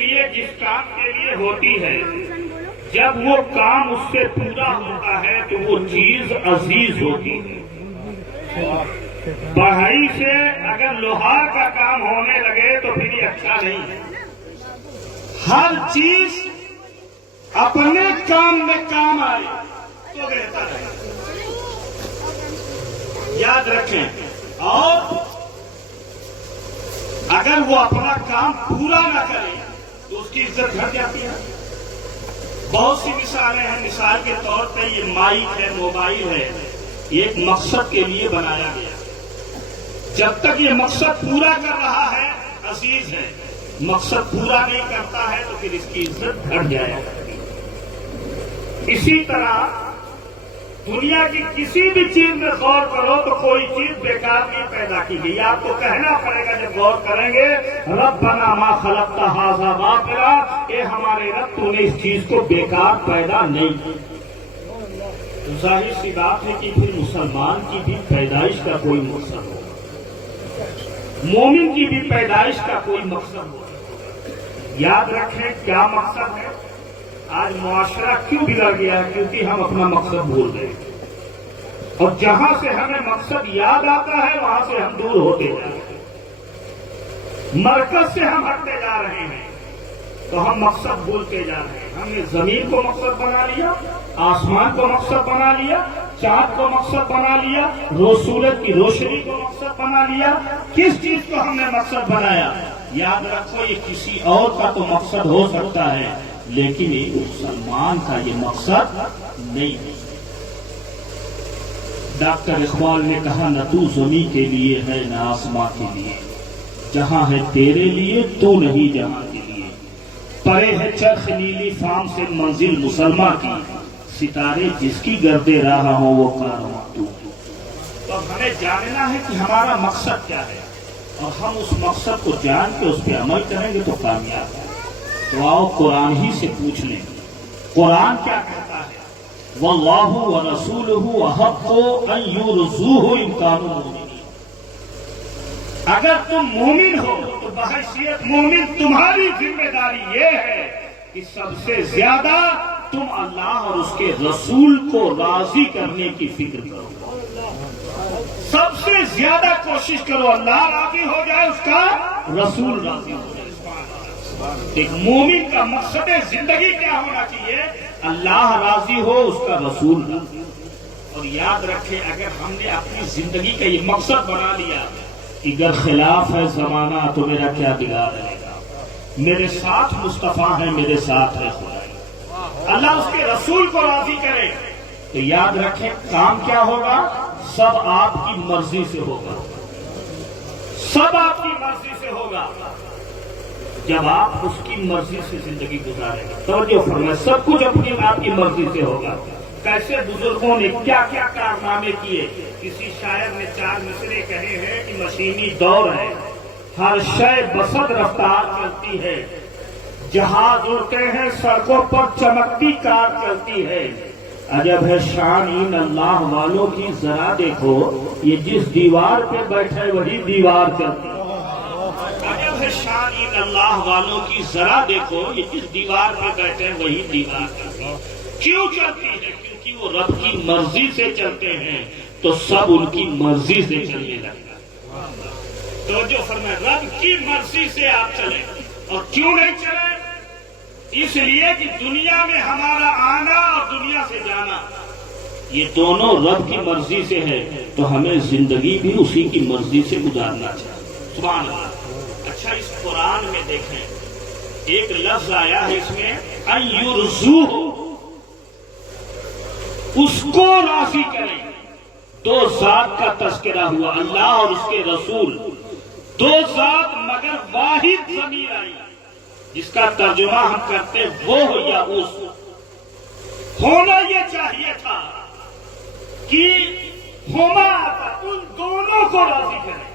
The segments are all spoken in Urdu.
یہ جس کام کے لیے ہوتی ہے جب وہ کام اس سے پورا ہوتا ہے تو وہ چیز عزیز ہوتی ہے۔ بڑھائی سے اگر لوہار کا کام ہونے لگے تو پھر یہ اچھا نہیں ہے۔ ہر چیز اپنے کام میں کام آئے تو بہتر ہے، یاد رکھیں۔ اور اگر وہ اپنا کام پورا نہ کرے تو اس کی عزت گھٹ جاتی ہے۔ بہت سی مثالیں ہیں۔ مثال کے طور پہ یہ مائک ہے، موبائل ہے، یہ ایک مقصد کے لیے بنایا گیا۔ جب تک یہ مقصد پورا کر رہا ہے عزیز ہے، مقصد پورا نہیں کرتا ہے تو پھر اس کی عزت گھٹ جائے گا۔ اسی طرح دنیا کی کسی بھی چیز میں غور کرو تو کوئی چیز بیکار نہیں پیدا کی گئی۔ آپ کو کہنا پڑے گا جب غور کریں گے، ربنا ما خلقت ھذا باطلا، اے ہمارے رب تو نے اس چیز کو بیکار پیدا نہیں کی۔ ظاہر سی بات ہے کہ پھر مسلمان کی بھی پیدائش کا کوئی مقصد ہوگا، مومن کی بھی پیدائش کا کوئی مقصد ہوگا۔ یاد رکھیں کیا مقصد ہے۔ آج معاشرہ کیوں بگڑ گیا ہے؟ کیونکہ ہم اپنا مقصد بھول گئے، اور جہاں سے ہمیں مقصد یاد آتا ہے وہاں سے ہم دور ہوتے جا رہے ہیں، مرکز سے ہم ہٹتے جا رہے ہیں، تو ہم مقصد بھولتے جا رہے ہیں۔ ہم نے زمین کو مقصد بنا لیا، آسمان کو مقصد بنا لیا، چاند کو مقصد بنا لیا، سورج کی روشنی کو مقصد بنا لیا۔ کس چیز کو ہم نے مقصد بنایا؟ یاد رکھو یہ کسی اور کا تو مقصد ہو سکتا ہے، لیکن ایک مسلمان کا یہ مقصد نہیں ہے۔ ڈاکٹر اقبال نے کہا، نہ تو زمین کے لیے ہے نہ آسمان کے لیے، جہاں ہے تیرے لیے تو نہیں جہاں کے لیے، پرے ہے چرخ نیلی فام سے منزل مسلمہ کی، ستارے جس کی گردے رہا ہو وہ کارواں تو۔ تو اب ہمیں جاننا ہے کہ ہمارا مقصد کیا ہے، اور ہم اس مقصد کو جان کے اس پہ عمل کریں گے تو کامیاب ہیں۔ تو آؤ قرآن ہی سے پوچھ لیں، قرآن کیا کہتا ہے؟ واللہ ورسولہ احق ان یرضوہ ان کانوا مؤمنین۔ اگر تم مومن ہو تو بحیثیت مومن تمہاری ذمہ داری یہ ہے کہ سب سے زیادہ تم اللہ اور اس کے رسول کو راضی کرنے کی فکر کرو، سب سے زیادہ کوشش کرو اللہ راضی ہو جائے، اس کا رسول راضی ہو جائے۔ ایک مومن کا مقصد زندگی کیا ہونا چاہیے؟ اللہ راضی ہو، اس کا رسول راضی ہو۔ اور یاد رکھیں اگر ہم نے اپنی زندگی کا یہ مقصد بنا لیا کہ اگر خلاف ہے زمانہ تو میرا کیا بگاڑ رہے گا، میرے ساتھ مصطفیٰ ہے، میرے ساتھ ہے خدا، اللہ اس کے رسول کو راضی کرے، تو یاد رکھیں کام کیا ہوگا؟ سب آپ کی مرضی سے ہوگا، سب آپ کی مرضی سے ہوگا۔ جب آپ اس کی مرضی سے زندگی گزاریں گے، توجہ فرمائیں، سب کچھ اپنی آپ کی مرضی سے ہوگا۔ کیسے بزرگوں نے کیا کیا کارنامے کیے۔ کسی شاعر نے 4 مصرے کہے ہیں کہ مشینی دور ہے، ہر شے بسد رفتار چلتی ہے، جہاز اڑتے ہیں سڑکوں پر چمکتی کار چلتی ہے، عجب ہے شان ان اللہ والوں کی، ذرا دیکھو یہ جس دیوار پہ بیٹھے وہی دیوار چلتی ہے۔ عجب ہے شان ان اللہ والوں کی، ذرا دیکھو یہ جس دیوار پہ بیٹھے وہی دیوار چلتی ہے۔ کیوں چلتی ہے؟ کیونکہ وہ رب کی مرضی سے چلتے ہیں تو سب ان کی مرضی سے چلنے لگتا ہے۔ تو جو فرمائے رب کی مرضی سے آپ چلیں، اور کیوں نہیں چلیں؟ اس لیے کہ دنیا میں ہمارا آنا اور دنیا سے جانا یہ دونوں رب کی مرضی سے ہے، تو ہمیں زندگی بھی اسی کی مرضی سے گزارنا چاہیے۔ سبحان اللہ۔ اچھا اس قرآن میں دیکھیں ایک لفظ آیا ہے اس میں، ان یرضوہ، اس کو راضی کریں۔ 2 ذات کا تذکرہ ہوا، اللہ اور اس کے رسول، 2 ذات مگر واحد ضمیر آئی، جس کا ترجمہ ہم کرتے وہ یا اس۔ ہونا یہ چاہیے تھا کہ ہما آتا، ان دونوں کو راضی کریں،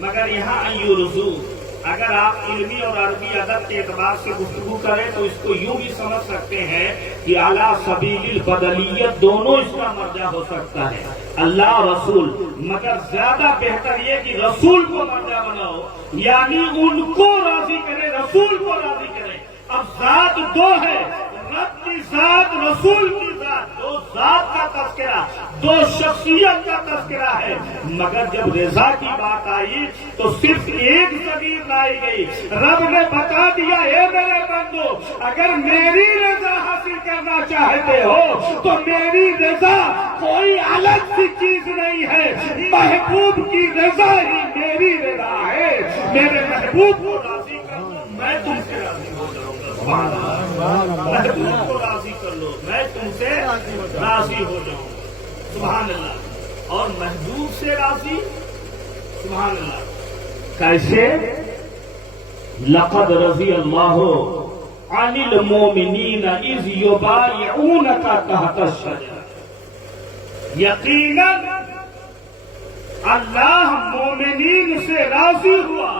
مگر یہاں ان یرضوہ، اگر آپ علمی اور عربی ادب کے اعتبار سے گفتگو کریں تو اس کو یوں بھی سمجھ سکتے ہیں کہ اعلیٰ سبیل البدلیت دونوں اس کا مرجع ہو سکتا ہے، اللہ رسول، مگر زیادہ بہتر یہ کہ رسول کو مرجع بناؤ، یعنی ان کو راضی کرے، رسول کو راضی کرے۔ اب ذات دو ہے، رب کی ذات، رسول کی ذات، دو ذات کا تذکرہ، دو شخصیت کا تذکرہ ہے، مگر جب رضا کی بات آئی تو صرف ایک ضمیر لائی گئی۔ رب نے بتا دیا اے میرے بندو، اگر میری رضا حاصل کرنا چاہتے ہو تو میری رضا کوئی الگ سی چیز نہیں ہے، محبوب کی رضا ہی میری رضا ہے۔ میرے محبوب کو راضی کر دو، میں تم سے راضی ہو جاؤں گا۔ سبحان اللہ۔ محبوب کو راضی کر لو، میں تم سے راضی ہو جاؤں گا۔ سبحان اللہ۔ اور محبوب سے راضی، سبحان اللہ، کیسے؟ لقد رضی اللہ عن المؤمنین اذ یبایعونک تحت الشجرۃ، یقیناً اللہ مومنین سے راضی ہوا،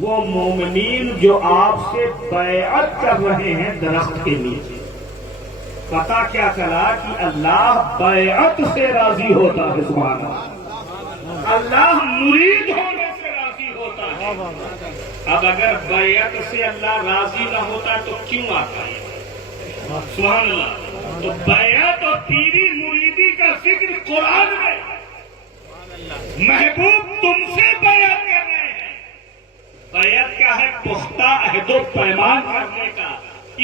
وہ مومنین جو آپ سے بیعت کر رہے ہیں درخت کے نیچے۔ پتہ کیا چلا کہ اللہ بیعت سے راضی ہوتا ہے، سبحان اللہ۔ اللہ مرید ہونے سے راضی ہوتا ہے۔ اب اگر بیعت سے اللہ راضی نہ ہوتا تو کیوں آتا ہے؟ سبحان اللہ۔ تو بیعت اور پیری مریدی کا ذکر قرآن میں، محبوب تم سے بیعت کر رہے ہیں۔ بیعت کیا ہے؟ پختہ عہد و پیمان کرنے کا،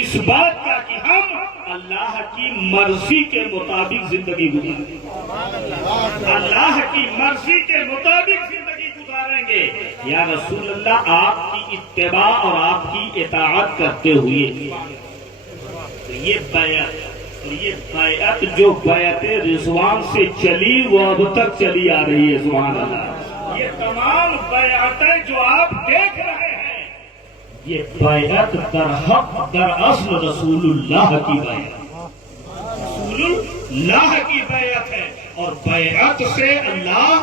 اس بات کا کہ ہم اللہ کی مرضی کے مطابق زندگی گزاریں، اللہ کی مرضی کے مطابق زندگی گزاریں گے۔ یا رسول اللہ، آپ کی اتباع اور آپ کی اطاعت کرتے ہوئے یہ بیعت، یہ بیعت جو بیعت رضوان سے چلی وہ اب تک چلی آ رہی ہے، سبحان اللہ۔ یہ تمام بیعتیں جو آپ دیکھ رہے ہیں، یہ بیعت در حق در اصل رسول اللہ کی بیعت، رسول اللہ کی بیعت ہے، اور بیعت سے اللہ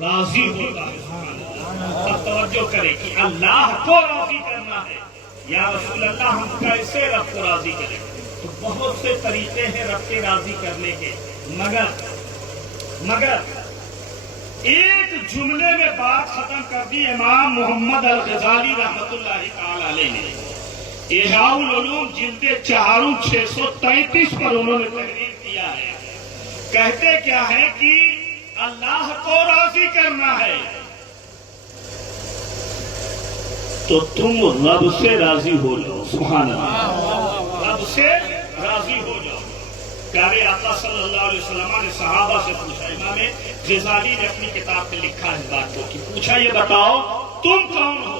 راضی ہوتا ہے، سبحان اللہ۔ اب توجہ کریں کہ اللہ کو راضی کرنا ہے، یا رسول اللہ ہم کیسے رب کو راضی کریں؟ تو بہت سے طریقے ہیں رب کے راضی کرنے کے، مگر ایک جملے میں بات ختم کر دی امام محمد الغزالی رحمۃ اللہ تعالی علیہ نے۔ احیاء العلوم جلد 4 633 پر انہوں نے تحریر کیا ہے۔ کہتے کیا ہے کہ اللہ کو راضی کرنا ہے تو تم رب سے راضی ہو جاؤ، سبحان اللہ، رب سے راضی ہو جاؤ۔ پیارے آقا صلی اللہ علیہ وسلم نے صحابہ سے پوچھا، امام غزالی نے اپنی کتاب میں لکھا اس بات کو کہ پوچھا یہ بتاؤ تم کون ہو؟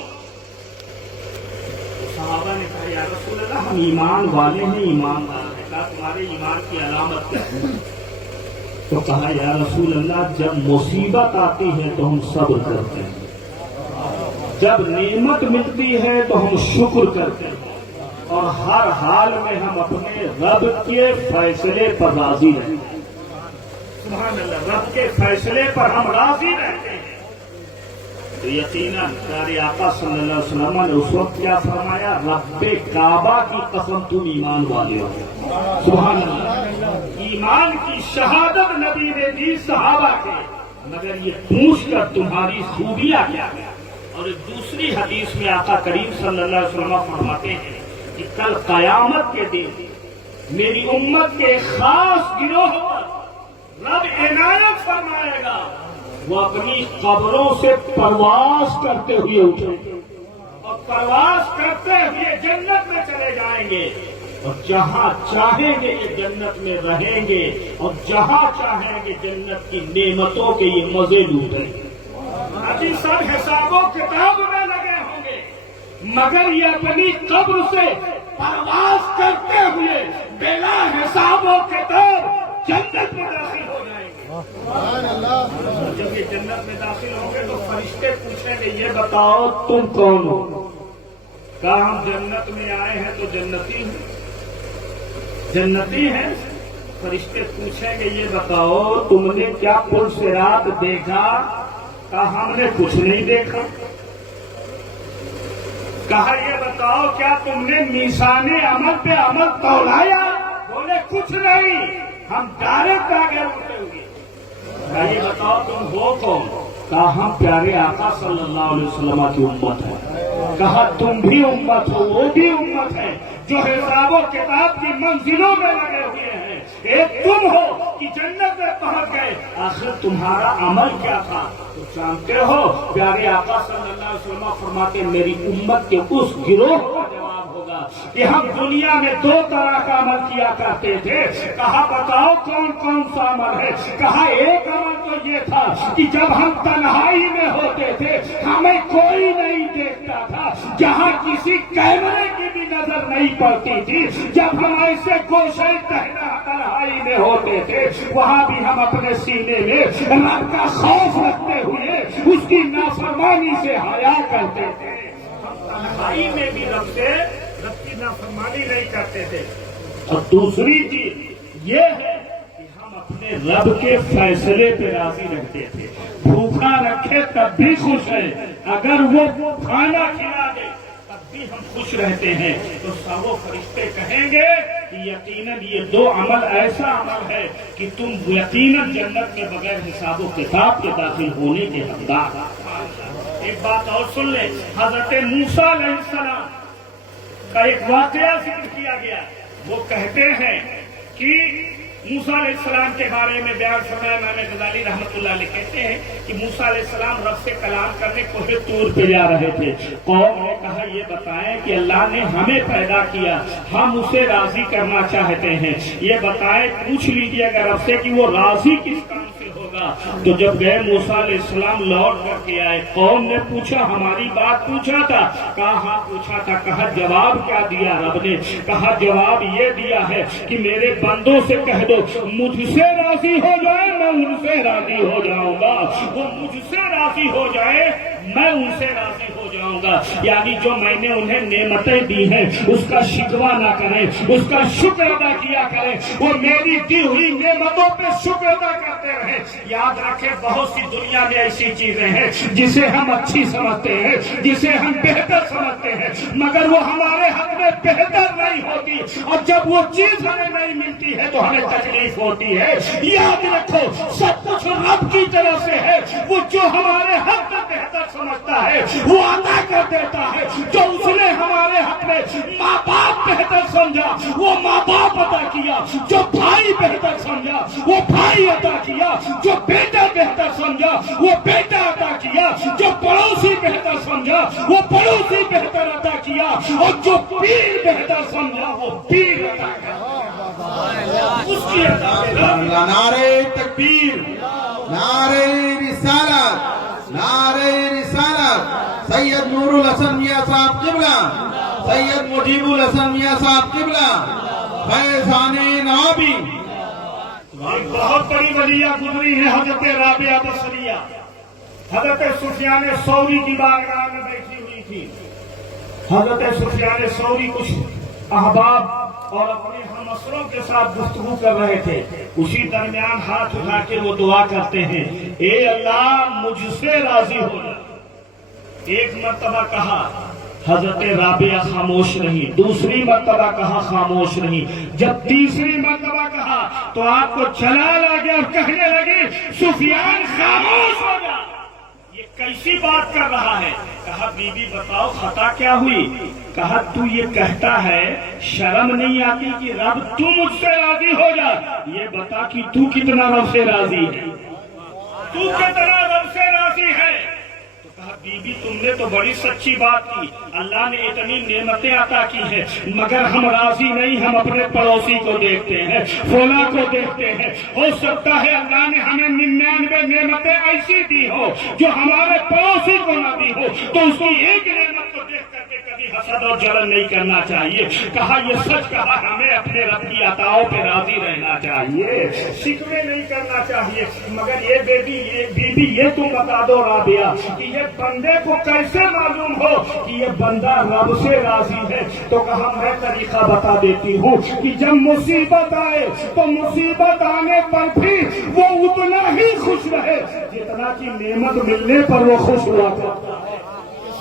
صحابہ نے کہا یا رسول اللہ ہم ایمان والے ہیں، ایماندار ہیں۔ کہا تمہارے ایمان کی علامت کیا ہے؟ تو کہا یا رسول اللہ جب مصیبت آتی ہے تو ہم صبر کرتے ہیں، جب نعمت ملتی ہے تو ہم شکر کرتے ہیں، اور ہر حال میں ہم اپنے رب کے فیصلے پر راضی رہتے ہیں۔ سبحان اللہ، رب کے فیصلے پر ہم راضی رہتے ہیں۔ تو یقیناً پیارے آقا صلی اللہ علیہ وسلم نے اس وقت کیا فرمایا؟ رب کعبہ کی قسم تم ایمان والے ہو۔ سبحان اللہ، ایمان کی شہادت نبی نے دی صحابہ کے، مگر یہ پوچھ کر تمہاری خوبیاں کیا ہے؟ اور ایک دوسری حدیث میں آقا کریم صلی اللہ علیہ وسلم فرماتے ہیں کہ کل قیامت کے دن میری امت کے خاص گروہ پر رب عنایت فرمائے گا، وہ اپنی قبروں سے پرواز کرتے ہوئے اٹھیں گے اور پرواز کرتے ہوئے جنت میں چلے جائیں گے، اور جہاں چاہیں گے یہ جنت میں رہیں گے، اور جہاں چاہیں گے جنت کی نعمتوں کے یہ مزے لوٹیں گے۔ ابھی سب حساب و کتاب میں لگے ہوں گے، مگر یہ اپنی قبر سے پرواز کرتے ہوئے بلا حساب و کتاب جنت میں داخل ہو جائیں گے۔ جب یہ جنت میں داخل ہوں گے تو فرشتے پوچھیں گے یہ بتاؤ تم کون ہو؟ کہا ہم جنت میں آئے ہیں تو جنتی ہیں، جنتی ہیں۔ فرشتے پوچھیں گے یہ بتاؤ تم نے کیا پل صراط دیکھا؟ کہا ہم نے کچھ نہیں دیکھا۔ کہا یہ بتاؤ کیا تم نے میزان عمل پہ عمل تولایا؟ بولے کچھ نہیں، ہم ڈائریکٹ آگے اٹھے ہوئے۔ کہا یہ بتاؤ تم ہو کون؟ کہا ہم پیارے آقا صلی اللہ علیہ وسلم کی امت ہے۔ کہا تم بھی امت ہو، وہ بھی امت ہے، جو حساب و کتاب کی منزلوں میں لگے ہوئے ہیں، ایک تم ہو کہ جنت میں پہنچ گئے، آخر تمہارا عمل کیا تھا؟ تو جانتے ہو پیارے آقا صلی اللہ علیہ وسلم فرماتے میری امت کے اس گروہ کا جواب ہوگا کہ ہم دنیا میں 2 طرح کا عمل کیا کرتے تھے۔ کہا بتاؤ کون کون سا عمل ہے؟ کہا ایک عمل تو یہ تھا کہ جب ہم تنہائی میں ہوتے تھے ہمیں کوئی نہیں دیکھتا تھا، جہاں کسی کیمرے کی بھی نظر نہیں پڑتی تھی، جب ہم ایسے گوشے تنہائی میں ہوتے تھے وہاں بھی ہم اپنے سینے میں رب کا خوف رکھتے ہوئے اس کی نافرمانی سے حیا کرتے تھے۔ ہم تنہائی میں بھی رب کی نافرمانی نہیں کرتے تھے۔ اور دوسری چیز یہ ہے کہ ہم اپنے رب کے فیصلے پہ راضی رہتے تھے، بھوکا رکھے تب بھی خوش ہے، اگر وہ کھانا کھلا دے تب بھی ہم خوش رہتے ہیں۔ تو سب فرشتے کہیں گے کہ یقیناً یہ 2 عمل ایسا عمل ہے کہ تم یقیناً جنت کے بغیر حساب و کتاب کے داخل ہونے کے حقدار۔ ایک بات اور سن لیں، حضرت موسیٰ علیہ السلام کا ایک واقعہ ذکر کیا گیا۔ وہ کہتے ہیں کہ موسیٰ علیہ السلام کے بارے میں بیان فرمایا امام غزالی رحمۃ اللہ علیہ کہتے ہیں کہ موسیٰ علیہ السلام رب سے کلام کرنے کوہ طور پہ جا رہے تھے۔ قوم نے کہا یہ بتائیں کہ اللہ نے ہمیں پیدا کیا، ہم اسے راضی کرنا چاہتے ہیں، یہ بتائیں پوچھ لیجیے گا رب سے کہ وہ راضی کس کام سے ہوگا۔ تو جب گئے موسیٰ علیہ السلام لوٹ کر کے آئے، قوم نے پوچھا ہماری بات پوچھا تھا؟ کہا ہاں پوچھا تھا۔ کہا جواب کیا دیا رب نے؟ کہا جواب یہ دیا ہے کہ میرے بندوں سے کہہ دو مجھ سے راضی ہو جائے میں ان سے راضی ہو جاؤں گا، وہ مجھ سے راضی ہو جائے میں ان سے راضی ہو جاؤں گا۔ یعنی جو میں نے انہیں نعمتیں دی ہیں اس کا شکوہ نہ کریں، اس کا شکر ادا کیا کریں، وہ میری دی ہوئی نعمتوں پہ شکر ادا کرتے رہیں۔ یاد رکھیں بہت سی دنیا میں ایسی چیزیں ہیں جسے ہم اچھی سمجھتے ہیں، جسے ہم بہتر سمجھتے ہیں، مگر وہ ہمارے حق میں بہتر نہیں ہوتی، اور جب وہ چیز ہمیں نہیں ملتی ہے تو ہمیں تکلیف ہوتی ہے۔ یاد رکھو سب کچھ رب کی طرف سے ہے، وہ جو ہمارے حق میں بہتر سمجھتا ہے وہ عطا کر دیتا ہے، جو اس نے ہمارے حق میں ماں باپ بہتر سمجھا وہ ماں باپ عطا کیا، جو بھائی بہتر سمجھا وہ بھائی عطا کیا، جو بیٹا بہتر سمجھا وہ بیٹا عطا کیا، جو پڑوسی بہتر سمجھا وہ پڑوسی بہتر عطا کیا، اور جو پیر بہتر سمجھا وہ پیر عطا کیا۔ اس کی نعرہ تکبیر، نعرہ رسالت، نعرہ رسالت، سید نور الحسن میاں صاحب قبلہ، سید مجیب الحسن میاں صاحب قبلہ، فیضان نوابی۔ ایک بہت بڑی ولیہ گزری ہے حضرت رابعہ بصریہ، حضرت سفیان ثوری کی بارگاہ میں بیٹھی ہوئی تھی۔ حضرت سفیان ثوری کچھ احباب اور اپنے ہمسروں کے ساتھ گفتگو کر رہے تھے، اسی درمیان ہاتھ اٹھا کے وہ دعا کرتے ہیں اے اللہ مجھ سے راضی ہو جا۔ ایک مرتبہ کہا حضرت رابعہ خاموش رہی، دوسری مرتبہ کہا خاموش رہی، جب تیسری مرتبہ کہا تو آپ کو جلال آ گیا اور کہنے لگی سفیان خاموش ہو جا، یہ کیسی بات کر رہا ہے؟ کہا بی بی بتاؤ خطا کیا ہوئی؟ کہا تو یہ کہتا ہے شرم نہیں آتی کہ رب تو مجھ سے راضی ہو جا، یہ بتا کہ تو کتنا رب سے راضی ہے، تو کتنا رب سے راضی ہے؟ تو کہا بی بی تم نے تو بڑی سچی بات کی، اللہ نے اتنی نعمتیں عطا کی ہیں مگر ہم راضی نہیں، ہم اپنے پڑوسی کو دیکھتے ہیں، فلاں کو دیکھتے ہیں، ہو سکتا ہے اللہ نے ہمیں 99 نعمتیں ایسی دی ہو جو ہمارے پڑوسی کو نہ دی ہو، تو اس کی ایک نعمت کو دیکھ کر کے کبھی حسد اور جلن نہیں کرنا چاہیے۔ کہا یہ سچ کہا، ہمیں اپنے رب کی عطاؤں پہ راضی رہنا چاہیے، شکوے نہیں کرنا چاہیے۔ مگر یہ بی بی یہ تم بتا دو رابعہ کہ یہ بندے کو کیسے معلوم ہو کہ یہ بندہ رب سے راضی ہے؟ تو کہا میں طریقہ بتا دیتی ہوں کہ جب مصیبت آئے تو مصیبت آنے پر بھی وہ اتنا ہی خوش رہے جتنا کہ نعمت ملنے پر وہ خوش ہوا کرتا ہے۔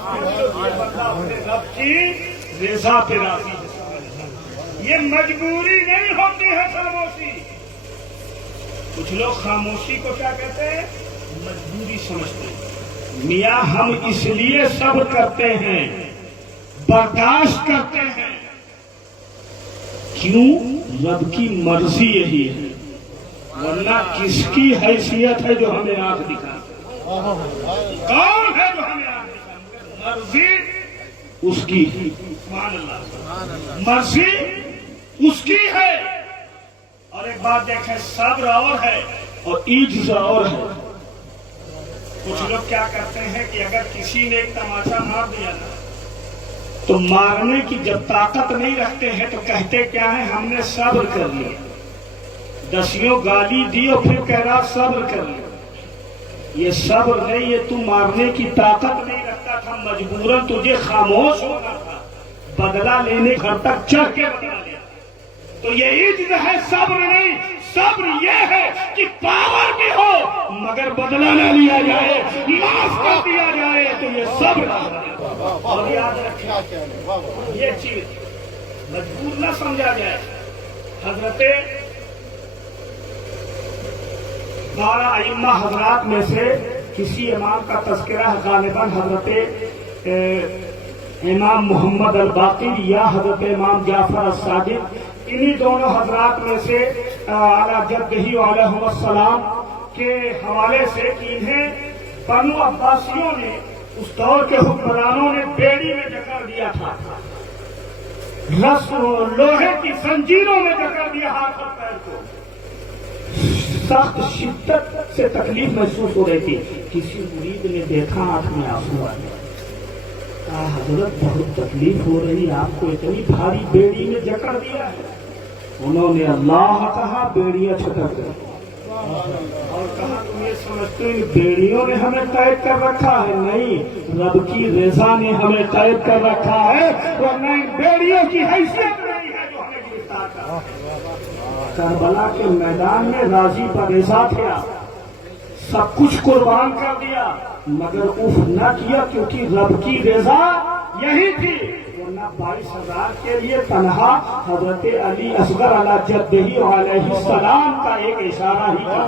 بندہ اپنے رب کی رضا پہ راضی ہے، یہ مجبوری نہیں ہوتی ہے خاموشی۔ کچھ لوگ خاموشی کو کیا کہتے ہیں؟ مجبوری سمجھتے ہیں۔ میاں ہم اس لیے صبر کرتے ہیں، برداشت کرتے ہیں کیوں؟ رب کی مرضی یہی ہے، ورنہ کس کی حیثیت ہے جو ہمیں آنکھ دکھا؟ کون ہے جو ہمیں آنکھ دکھا؟ مرضی اس کی ہے، سبحان اللہ، مرضی اس کی ہے۔ اور ایک بات دیکھیں، صبر اور ہے اور عجز اور ہے۔ کچھ لوگ کیا کرتے ہیں کہ اگر کسی نے ایک تماچا مار دیا نا تو مارنے کی جب طاقت نہیں رکھتے ہیں تو کہتے کیا ہے؟ ہم نے صبر کر لیا۔ دسیوں گالی دی اور پھر کہہ رہا صبر کر لیا۔ یہ صبر نہیں، یہ تو مارنے کی طاقت نہیں رکھتا تھا، مجبوراً تجھے خاموش ہونا تھا، بدلہ لینے گھر تک چڑھ کے بدلہ لیا۔ تو یہ عجز ہے، صبر نہیں۔ صبر یہ ہے کہ پاور بھی ہو مگر بدلہ نہ لیا جائے، معاف کر دیا جائے، تو یہ صبر ہے۔ اور یاد رکھیں یہ چیز مجبور نہ سمجھا جائے۔ حضرت 12 ائمہ حضرات میں سے کسی امام کا تذکرہ ہے، غالباً حضرت امام محمد الباقر یا حضرت امام جعفر الصادق، انہی دونوں حضرات میں سے علی جدہ علیہ السلام کے حوالے سے کہ انہیں بنو عباسیوں نے، اس دور کے حکمرانوں نے بیڑی میں جکڑ دیا تھا، لوہے کی زنجیروں میں جکڑ دیا ہاتھ اور پیر کو، سخت شدت سے تکلیف محسوس ہو رہی تھی۔ کسی مرید نے دیکھا آنکھ میں آنسو آ گیا، کہا حضرت بہت تکلیف ہو رہی، آپ کو اتنی بھاری بیڑی میں جکڑ دیا ہے؟ انہوں نے اللہ کہا، بیڑیاں چھٹک گئی، اور کہا تم یہ سمجھتے ہو بیڑیوں نے ہمیں قید کر رکھا ہے؟ نہیں، رب کی رضا نے ہمیں قید کر رکھا ہے، ورنہ ان بیڑیوں کی حیثیت نہیں ہے جو ہمیں گرفتار کر۔ کربلا کے میدان میں راضی پر رضا تھا، سب کچھ قربان کر دیا مگر اف نہ کیا، کیونکہ رب کی رضا یہی تھی، ورنہ 22,000 کے لیے تنہا حضرت علی اصغر علی جدہ علیہ السلام کا ایک اشارہ ہی تھا،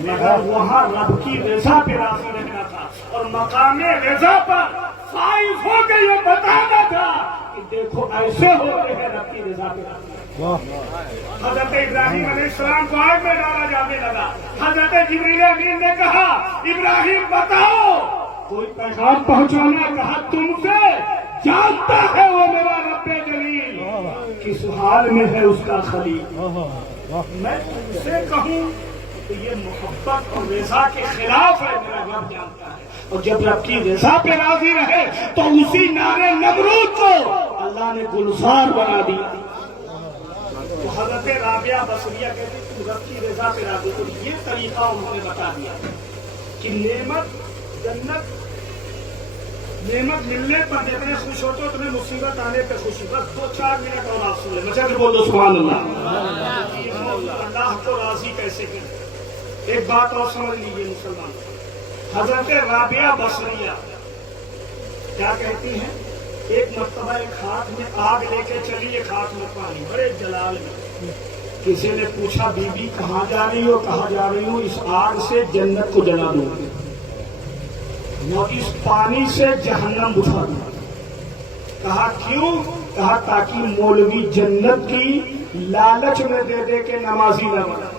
مگر وہاں رب کی رضا پہ راضی رہنا تھا، اور مقام رضا پر فائز ہو کے یہ بتانا تھا کہ دیکھو ایسے ہوتے ہیں رب کی رضا پہ راضی۔ حضرت ابراہیم علیہ السلام کو آگ میں ڈالا جانے لگا، حضرت جبریل امین نے کہا ابراہیم بتاؤ کوئی پیغام پہنچانا، کہا تم سے جانتا ہے وہ میرا رب جلیل کس حال میں ہے اس کا خلیل، میں تم سے کہوں تو یہ محبت اور رضا کے خلاف ہے، میرا رب جانتا ہے۔ اور جب رب کی رضا پہ راضی رہے تو اسی نار نمرود کو اللہ نے گلزار بنا دیا۔ تو حضرت رابعہ بصریہ کہتے تم رب کی رضا پہ راضی ہو، یہ طریقہ انہوں نے بتا دیا کہ نعمت جنت، نعمت ملنے پر جتنے خوش ہوتے ہو تمہیں مصیبت آنے پہ خوشی، بس 2-4 منٹ اور آپ سن لیں، مجھے بھی بول دو سبحان اللہ۔ اللہ کو راضی کیسے کریں؟ ایک بات اور سمجھ لیجیے مسلمان، حضرت رابعہ بصریہ کیا کہتی ہیں؟ ایک مرتبہ ایک ہاتھ میں آگ لے کے چلی، ایک ہاتھ میں پانی، بڑے جلال میں۔ کسی نے پوچھا بی بی کہاں جا رہی ہو؟ کہاں جا رہی ہوں؟ اس آگ سے جنت کو جلا دوں گی اور اس پانی سے جہنم بجھا دوں۔ کہا کیوں؟ کہا تاکہ مولوی جنت کی لالچ میں دے دے کے نمازی نہ بنے،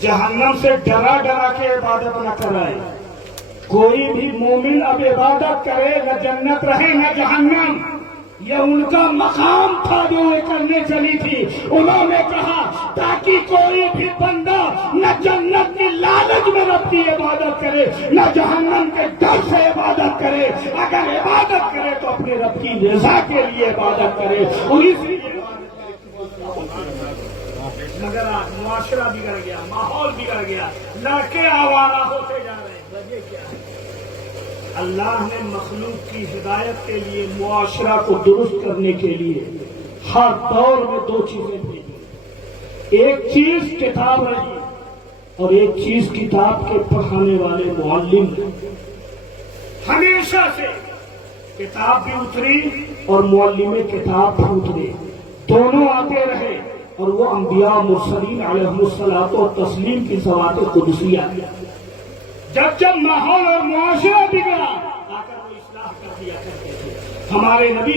جہنم سے ڈرا ڈرا کے عبادت نہ کرائے۔ کوئی بھی مومن اب عبادت کرے نہ جنت رہے نہ جہنم، یہ ان کا مقام تھا جو وہ کرنے چلی تھی۔ انہوں نے کہا تاکہ کوئی بھی بندہ نہ جنت کی لالچ میں رب کی عبادت کرے نہ جہنم کے ڈر سے عبادت کرے، اگر عبادت کرے تو اپنے رب کی رضا کے لیے عبادت کرے، اور اس لیے مگر معاشرہ بگڑ گیا، ماحول بگڑ گیا، لڑکے آوارہ ہوتے جا رہے ہیں۔ وجہ کیا ہے؟ اللہ نے مخلوق کی ہدایت کے لیے، معاشرہ کو درست کرنے کے لیے ہر دور میں 2 چیزیں بھیجی، ایک چیز کتاب رہی اور ایک چیز کتاب کے پڑھانے والے معلم۔ ہمیشہ سے کتاب بھی اتری اور معلم کتاب بھی اترے، دونوں آتے رہے، اور وہ انبیاء مرسلین علیہ الصلوۃ والتسلیم کی ذوات قدسیہ۔ جب ماحول اور معاشرہ بگڑا آ کر وہ اصلاح کر دیا کرتے تھے۔ ہمارے نبی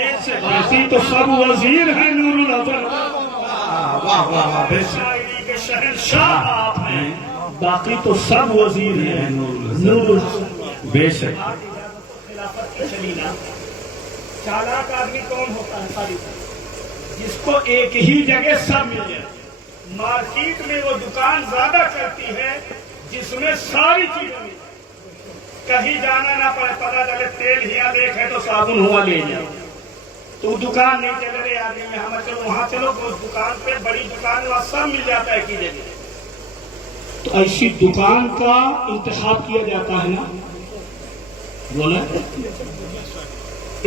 باقی تو سب وزیر ہیں نور الحسن، واہ واہ واہ، بے شک شاعری کے شہنشاہ آپ ہیں، باقی تو سب وزیر ہیں نور الحسن۔ بے شک۔ خلافت کی چلی نا، چالاک آدمی کون ہوتا ہے ساری، جس کو ایک ہی جگہ سب مل جائے۔ مارکیٹ میں وہ دکان زیادہ چلتی ہے جس میں ساری چیزیں مل جائیں، کہیں جانا نہ پڑے، پتہ چلے تیل ہی لیک ہے تو صابن ہوا لے جاؤ، تو دکان نہیں چل رہے آدمی میں، ہمیں چلو وہاں چلو، اس دکان پہ بڑی دکان وہاں سب مل جاتا ہے کی جگہ، تو ایسی دکان کا انتخاب کیا جاتا ہے نا، بولا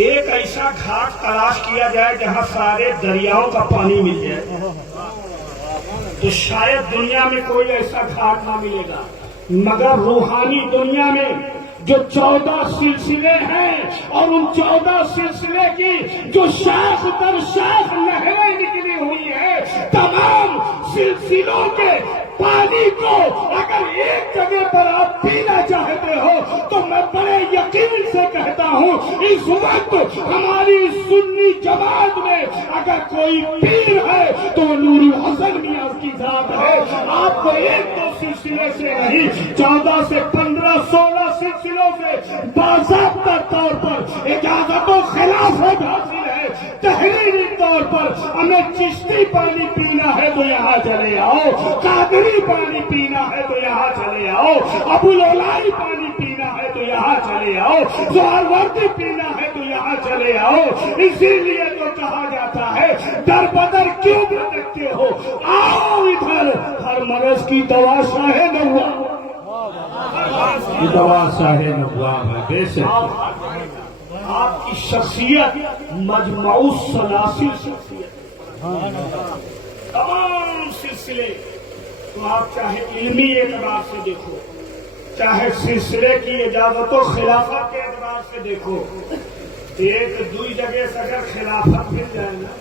ایک ایسا گھاٹ تلاش کیا جائے جہاں سارے دریاؤں کا پانی مل جائے، تو شاید دنیا میں کوئی ایسا گھاٹ نہ ملے گا، مگر روحانی دنیا میں جو 14 سلسلے ہیں اور ان 14 سلسلے کی جو شاخ در شاخ نہریں نکلی ہوئی ہیں، تمام سلسلوں کے پانی کو اگر ایک جگہ پر آپ پینا چاہتے ہو تو میں بڑے یقین سے کہتا ہوں اس وقت ہماری سنی جماعت میں اگر کوئی پیر ہے تو وہ نور الحسن میاں کی ذات ہے۔ آپ کو ایک دو سلسلے سے نہیں، 14 سے 15 16 سلسلوں سے باضابطہ طور پر اجازت و خلافت حاصل ہے۔ تحریری طور پر ہمیں چشتی پانی پینا ہے تو یہاں چلے آؤ، قادری پانی پینا ہے تو یہاں چلے آؤ، ابو العلائی پانی پینا ہے تو یہاں چلے آؤ، سہروردی پینا ہے تو یہاں چلے آؤ۔ اسی لیے تو کہا جاتا ہے در بدر کیوں بھٹکتے ہو، آؤ ادھر، ہر مرض کی دوا شاہ نواب، یہ دوا شاہ نواب ہے، بے شک۔ آپ کی شخصیت مجموع سلاسل شخصیت، تمام سلسلے، تو آپ چاہے علمی اعتبار سے دیکھو، چاہے سلسلے کی اجازت و خلافت کے اعتبار سے دیکھو، ایک دوئی جگہ سے اگر خلافت مل جائے نا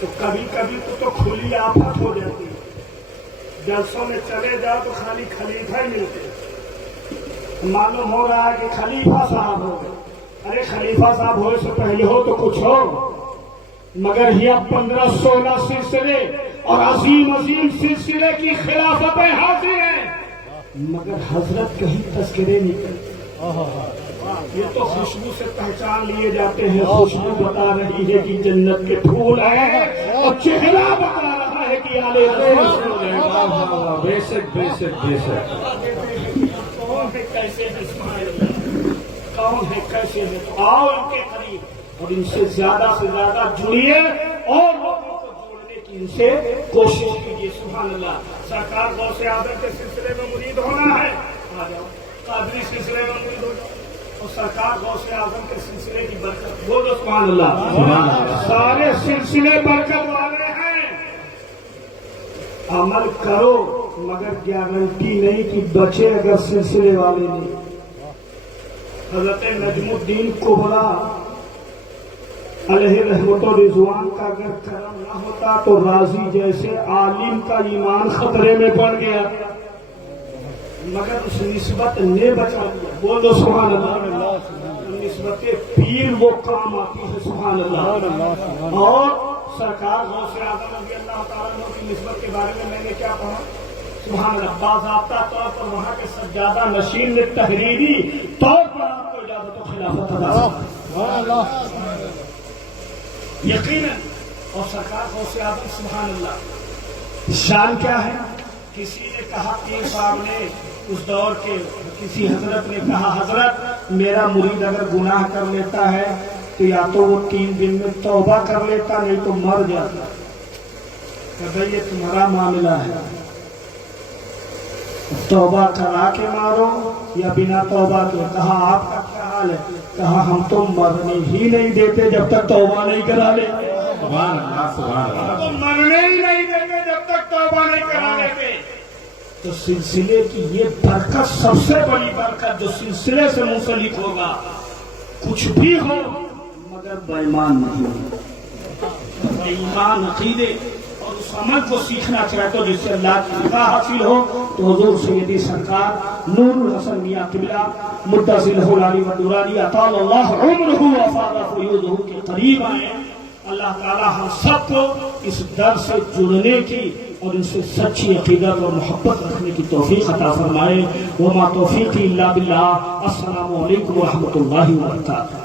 تو کبھی کبھی تو کھلی آفت ہو جاتی ہے، جلسوں میں چلے جاؤ تو خالی خلیفہ ہی ملتے، معلوم ہو رہا ہے کہ خلیفہ صاحب ہو گئے، ارے خلیفہ صاحب ہوئے سے پہلے ہو تو کچھ ہو، مگر یہ 15 16 سلسلے اور عظیم عظیم سلسلے کی خلافتیں حاضر ہیں، مگر حضرت کہیں تذکرے نہیں کرتے، یہ تو خوشبو سے پہچان لیے جاتے ہیں، خوشبو بتا رہی ہے کہ جنت کے پھول ہیں اور چہرہ بتا رہا ہے کہ آلے رسول ہیں۔ بے شک بے شک بے شک۔ کون ہے کیسے ہے اسماعیل، کون ہے کیسے ہے، تو آؤ ان کے قریب اور ان سے زیادہ جڑیے اور لوگوں کو جوڑنے کی ان سے کوشش کیجیے۔ سبحان اللہ۔ سرکار غوث اعظم کے سلسلے میں مرید ہونا ہے، آ جاؤ، قادری سلسلے میں مرید ہو جاؤ، اور سرکار غوث اعظم کے سلسلے کی برکت، بولو سبحان اللہ۔ سارے سلسلے برکت والے ہیں، عمل کرو مگر گارنٹی نہیں کہ بچے اگر سلسلے والے نہیں۔ حضرت نجم الدین کبریٰ علیہ رحمت و رضوان کا اگر کرم نہ ہوتا تو راضی جیسے عالم کا ایمان خطرے میں پڑ گیا، مگر اس نسبت نے بچا دیا، بول دو سبحان اللہ۔ نسبت پیر وہ کام آتی ہے، سبحان اللہ۔ اور سرکار غوث اعظم رضی اللہ تعالیٰ عنہ کی نسبت کے بارے میں نے کیا کہا، سبحان اللہ، باضابطہ طور پر وہاں کے سجادہ نشین نے تحریری طور پر آپ کو اجازت و خلافت ادا کی، یقیناً۔ اور سرکار غوث اعظم سبحان اللہ شان کیا ہے، کسی نے کہا، پیر صاحب نے اس دور کے کسی حضرت نے کہا، حضرت میرا مرید اگر گناہ کر لیتا ہے تو یا تو وہ 3 دن میں توبہ کر لیتا نہیں تو مر جاتا، کہ بھئی یہ تمہارا معاملہ ہے، توبہ کرا کے مارو یا بنا توبہ کے۔ کہا آپ کا کیا حال ہے، کہا ہم تو مرنے ہی نہیں دیتے جب تک توبہ نہیں کرا لے، سبحان اللہ سبحان ہم اللہ۔ تو مرنے ہی نہیں دیتے جب تک توبہ نہیں کرا لیتے۔ تو سلسلے کی یہ برکت سب سے بڑی برکت جو سلسلے سے منسلک ہوگا، کچھ بھی ہو مگر بے ایمان نہیں ہو، بے ایمان عقیدے اور اور اس عمل کو سیکھنا چاہتے ہو جس سے اللہ کی رضا حاصل ہو، تو حضور سیدی سرکار نور الحسن میاں قبلہ متصل العلی و نورانی اطال اللہ عمرہ وفاض فیوضہ کے قریب آئے۔ اللہ تعالی ہم سب کو اس در سے جڑنے کی اور ان سے سچی عقیدت اور محبت رکھنے کی توفیق عطا فرمائے۔ وما توفیقی الا باللہ۔ السلام علیکم ورحمۃ اللہ وبرکاتہ۔